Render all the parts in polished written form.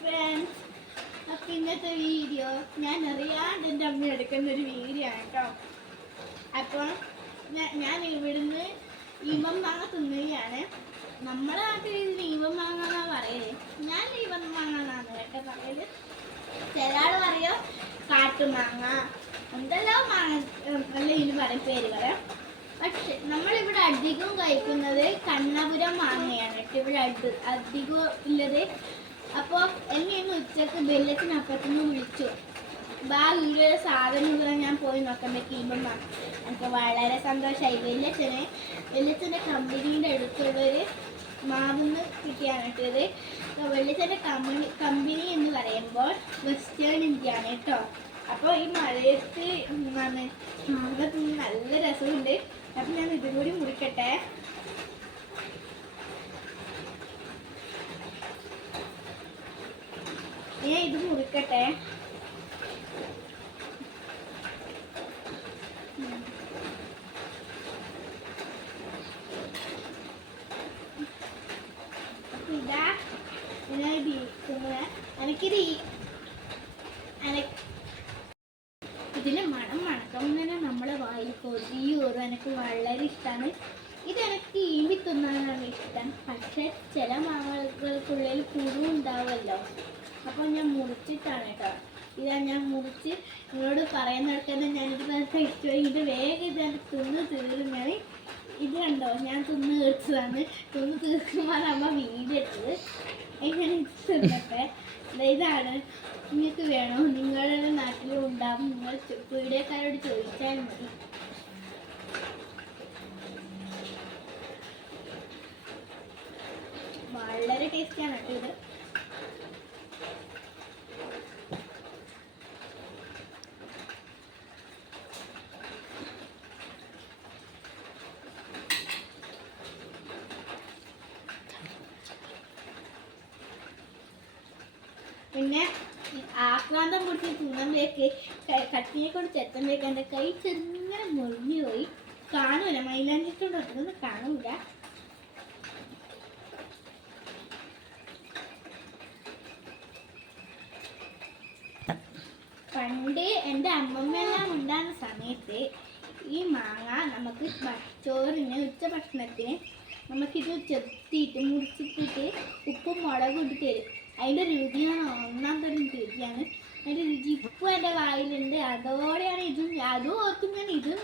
Friends, അപ്പം ഇന്നത്തെ video ഞാൻ അറിയാണ്ട് എൻ്റെ അമ്മ എടുക്കുന്ന ഒരു വീഡിയോ ആണ് കേട്ടോ. അപ്പോൾ ഞാൻ ഇവിടുന്ന് ഈവൻ മാങ്ങ തിന്നുകയാണ്. നമ്മുടെ നാട്ടിൽ ഇതിന് ഈവൻ മാങ്ങ എന്നാണ് പറയല്. ഞാൻ ഈവൻ മാങ്ങ എന്നാണ് കേട്ടോ പറയല്. ചില ആൾ പറയോ കാട്ടുമാങ്ങ, എന്തെല്ലാം മാങ്ങ അല്ല ഇതിന് പറയും, പേര് പറയാം. പക്ഷെ നമ്മളിവിടെ അധികം കഴിക്കുന്നത് കണ്ണപുരം മാങ്ങയാണ് കേട്ടോ. ഇവിടെ അധികം ഉള്ളത്. അപ്പോൾ എന്നെ ഇന്ന് ഉച്ചക്ക് വെള്ളത്തിനപ്പുറത്തുനിന്ന് വിളിച്ചു, ബാ വീഡിയോയുടെ സാധനങ്ങൾ ഞാൻ പോയി നോക്കുമ്പോഴേക്ക് ഈവൻ മാങ്ങ. എനിക്ക് വളരെ സന്തോഷമായി. വെള്ളച്ചൻ്റെ കമ്പനീൻ്റെ അടുത്തുള്ളൊരു മാവിന്ന് കിട്ടിയാണ് കേട്ടത്. വെള്ളച്ചൻ്റെ കമ്പനി എന്ന് പറയുമ്പോൾ വെസ്റ്റേൺ ഇന്ത്യ ആണ് കേട്ടോ. അപ്പോൾ ഈ മഴയത്ത് മാങ്ങ നല്ല രസമുണ്ട്. അപ്പം ഞാൻ ഇതും കൂടി മുറിക്കട്ടെ. ഞാൻ ഇത് മുറിക്കട്ടെ. ഇതാ എനിക്കിത് ഇതിൻ്റെ മണം മണക്കം തന്നെ നമ്മളെ വായിൽ കൊതിയൂറും. എനിക്ക് വളരെ ഇഷ്ടമാണ്. ഇതെനിക്ക് ഈമ്പി തിന്നാനാണ് ഇഷ്ടം. പക്ഷെ ചില മാങ്ങകൾക്കുള്ളിൽ പുഴു ഉണ്ടാവുമല്ലോ. അപ്പോൾ ഞാൻ മുറിച്ചിട്ടാണ് കേട്ടോ. ഇതാ ഞാൻ മുറിച്ച് നിങ്ങളോട് പറയുന്നിടത്ത് തന്നെ ഞാനിത് കഴിച്ചു. ഇത് വേഗം ഇതാണ് തിന്ന് തീർന്നാണ്. ഇത് കണ്ടോ, ഞാൻ തിന്ന് തീർച്ചതാണ്. തിന്ന് തീർക്കുമ്പോൾ അമ്മ വീടെടുത്തത്. ഞാൻ ഇത് തിന്നട്ടെ. ഇതാണ്, നിങ്ങൾക്ക് വേണോ? നിങ്ങളുടെ നാട്ടിലും ഉണ്ടാകും. നിങ്ങൾ പീഡിയക്കാരോട് ചോദിച്ചാൽ മതി. വളരെ ടേസ്റ്റിയാണ് കേട്ടോ ഇത്. പിന്നെ ആക്രാന്തം പിടിച്ച് തിന്നുമ്പോഴേക്ക് കട്ടിനെ കൊണ്ട് ചെത്തുമ്പോഴേക്ക് എൻ്റെ കൈ ചെറുങ്ങനെ മുറിഞ്ഞു പോയി. കാണൂല, മൈലാഞ്ചിട്ടുണ്ട് ഒന്നും കാണൂല. പണ്ട് എൻ്റെ അമ്മമ്മയെല്ലാം ഉണ്ടാകുന്ന സമയത്ത് ഈ മാങ്ങ നമുക്ക് ചോറിന് ഉച്ച ഭക്ഷണത്തിന് നമുക്കിത് ചെത്തിയിട്ട് മുറിച്ചിട്ടിട്ട് ഉപ്പും മുളകും ഇട്ട് തരും. അതിൻ്റെ രുചിയാണ് ഒന്നാം തരം രുചിയാണ്. അതിൻ്റെ രുചി ഇപ്പോൾ എൻ്റെ വായിലുണ്ട്. അതോടെയാണ് ഇതും അതും ഓർക്കും ഞാൻ, ഇതും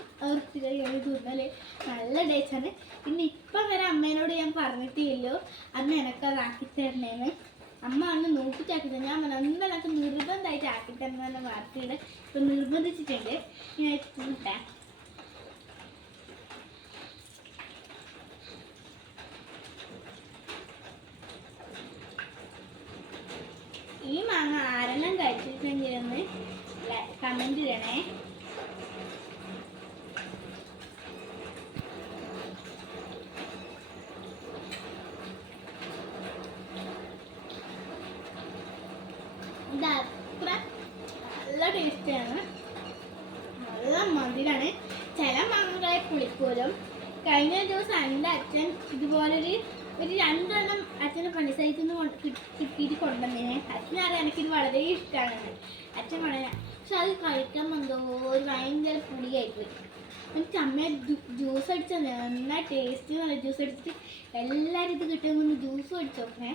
തിന്നല് നല്ല ടേസ്റ്റാണ്. പിന്നെ ഇപ്പം വരെ അമ്മേനോട് ഞാൻ പറഞ്ഞിട്ടില്ലല്ലോ അമ്മ എനക്കത് ആക്കിത്തരണേന്ന്. അമ്മ അന്ന് നോക്കിച്ചാക്കി ഞാൻ എന്താ എനിക്ക് നിർബന്ധമായിട്ട് ആക്കിത്തരണമെന്ന വാർത്തയുടെ ഇപ്പം നിർബന്ധിച്ചിട്ടുണ്ട്. ഞാൻ കൂട്ടാ ഈ മാങ്ങ ആരെണ്ണം കഴിച്ചിട്ടുണ്ടെങ്കിലൊന്ന് കമൻറ്റ് ചെയ്യണേ. ഇത് അത്ര നല്ല ടേസ്റ്റാണ്, നല്ല മധുരമാണ്. ചില മാങ്ങകളെ പുളിപ്പോലും. കഴിഞ്ഞ ദിവസം എൻ്റെ അച്ഛൻ ഇതുപോലൊരു 2 എണ്ണം അച്ഛന് പണിസൈറ്റിൽ നിന്ന് കിട്ടിയിട്ട് കൊണ്ടുവന്നേനെ. അച്ഛനറിയാം എനിക്കിത് വളരെ ഇഷ്ടമാണ്. അച്ഛൻ വളരെ, പക്ഷെ അത് കഴിക്കാൻ എന്തോ ഒരു ഭയങ്കര പുളിയായിപ്പോയി. എനിക്ക് അമ്മയെ ജ്യൂസ് അടിച്ചാൽ നന്നായി ടേസ്റ്റ് നല്ല ജ്യൂസ് അടിച്ചിട്ട് എല്ലാവരും ഇത് കിട്ടുമ്പോൾ ജ്യൂസ് അടിച്ചു നോക്കണേ.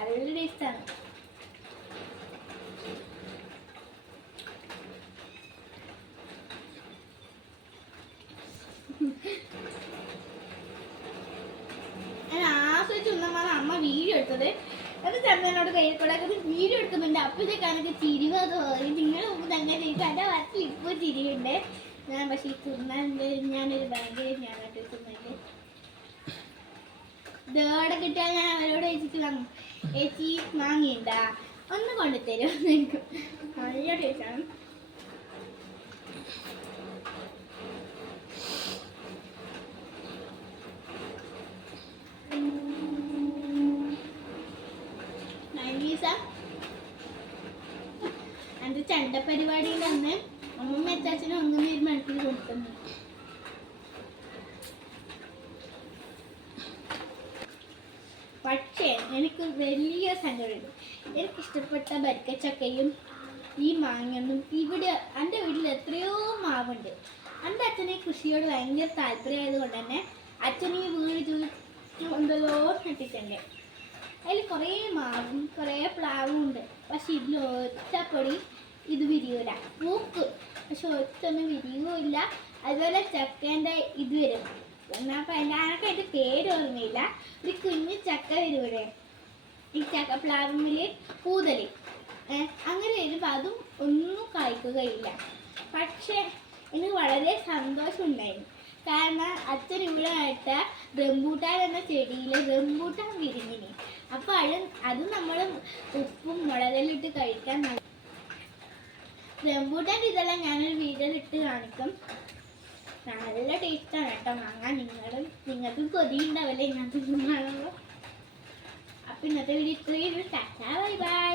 നല്ല ടേസ്റ്റാണ്. അമ്മ വീഡിയോ എടുത്തത് അത് ചന്ദനോട് കയ്യിൽ കൂടെ വീഡിയോ എടുക്കുന്നുണ്ട്. അപ്പോഴത്തേക്ക് എനിക്ക് ചിരിവതോ നിങ്ങൾ തന്നെ എൻ്റെ വരത്തിൽ ഇപ്പോൾ ചിരിയുണ്ട്. ഞാൻ പക്ഷേ ഈ തിന്നാണ്ട് ഞാനൊരു ഭയങ്കര ഞാനായിട്ട് തിന്നുണ്ട്. ഇതോടെ കിട്ടിയാൽ ഞാൻ അവരോട് വെച്ചിട്ട് വാങ്ങും, ചേച്ചി മാങ്ങിയുണ്ടാ ഒന്ന് കൊണ്ടുതരുമോ? എനിക്ക് നല്ല ടേസ്റ്റാണ്. എൻ്റെ ചണ്ട പരിപാടിയിൽ അന്ന് അമ്മമ്മ അച്ചാച്ചനും ഒന്നും ഒരു മണിക്കൂർ കൊടുക്കുന്നു. പക്ഷേ എനിക്ക് വലിയ സങ്കടമുണ്ട്. എനിക്കിഷ്ടപ്പെട്ട വരിക്കച്ചക്കയും ഈ മാങ്ങയൊന്നും ഇവിടെ എൻ്റെ വീട്ടിൽ എത്രയോ മാവുണ്ട്. എൻ്റെ അച്ഛനെ കൃഷിയോട് ഭയങ്കര താല്പര്യമായത് കൊണ്ട് തന്നെ അച്ഛൻ ഈ വീട് എന്തല്ലോ നട്ടിട്ടുണ്ട്. അതിൽ കുറേ മാവും കുറേ പ്ലാവും ഉണ്ട്. പക്ഷെ ഇതിൽ ഒറ്റപ്പൊടി ഇത് വിരിയൂല, പൂക്കും പക്ഷെ ഒറ്റൊന്നും വിരിയുമില്ല. അതുപോലെ ചക്കേൻ്റെ ഇത് വരും. അപ്പം എനിക്ക് അതിൻ്റെ പേര് ഓർമ്മയില്ല. ഒരു കുഞ്ഞു ചക്ക വരൂലേ, ഈ ചക്ക പ്ലാവില് പൂതല് അങ്ങനെ വരുമ്പോൾ അതും ഒന്നും കായ്ക്കുകയില്ല. പക്ഷെ എനിക്ക് വളരെ സന്തോഷമുണ്ടായിരുന്നു. കാരണം അച്ഛൻ ഇവിടെ ആയിട്ട് റംബൂട്ടാൻ എന്ന ചെടിയിൽ റംബൂട്ടാൻ വിരിഞ്ഞിനി. അപ്പം അത് നമ്മൾ ഉപ്പും മുളകെല്ലാം ഇട്ട് കഴിക്കാൻ റംബൂട്ടാൻ ഇതെല്ലാം ഞാനൊരു വീഡിയോയിൽ ഇട്ട് കാണിക്കും. നല്ല ടേസ്റ്റാണ് കേട്ടോ മാങ്ങ. നിങ്ങൾക്കും കൊതിയുണ്ടാവല്ലേ ഇങ്ങനത്തെ തിന്നാണല്ലോ. അപ്പം ഇന്നത്തെ വീഡിയോ ഇത്രയും. Tata bye bye.